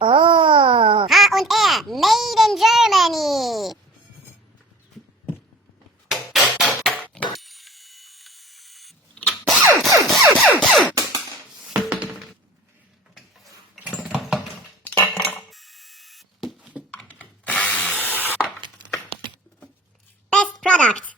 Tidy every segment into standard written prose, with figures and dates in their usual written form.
Oh, H&R, made in Germany. Best product.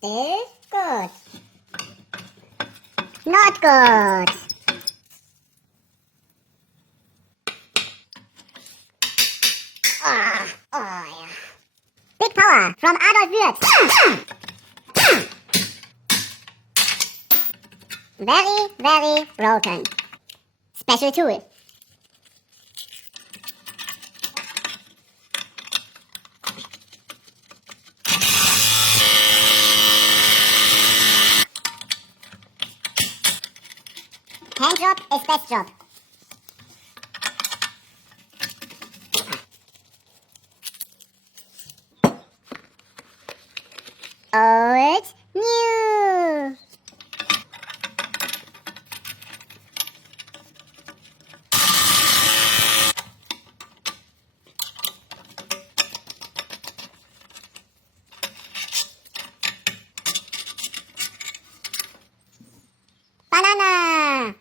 Still good. Not good. Yeah. Big power from Adolf Würth. Very, very broken. Special tool. Hand job is best job. Old, new. Banana.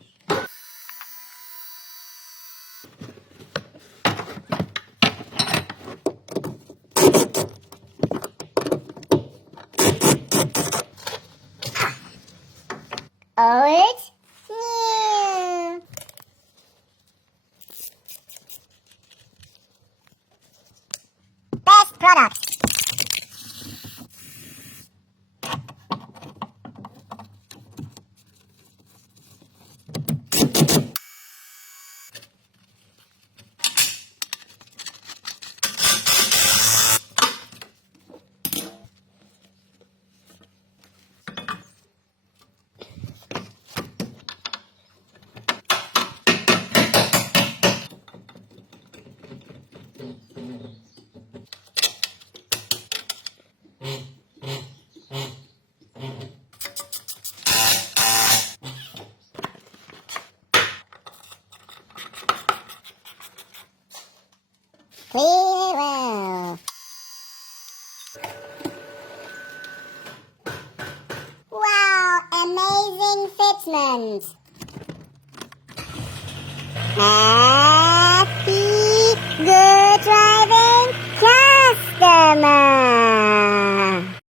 Old, new. Best product. Clear well. Wow, amazing fitment.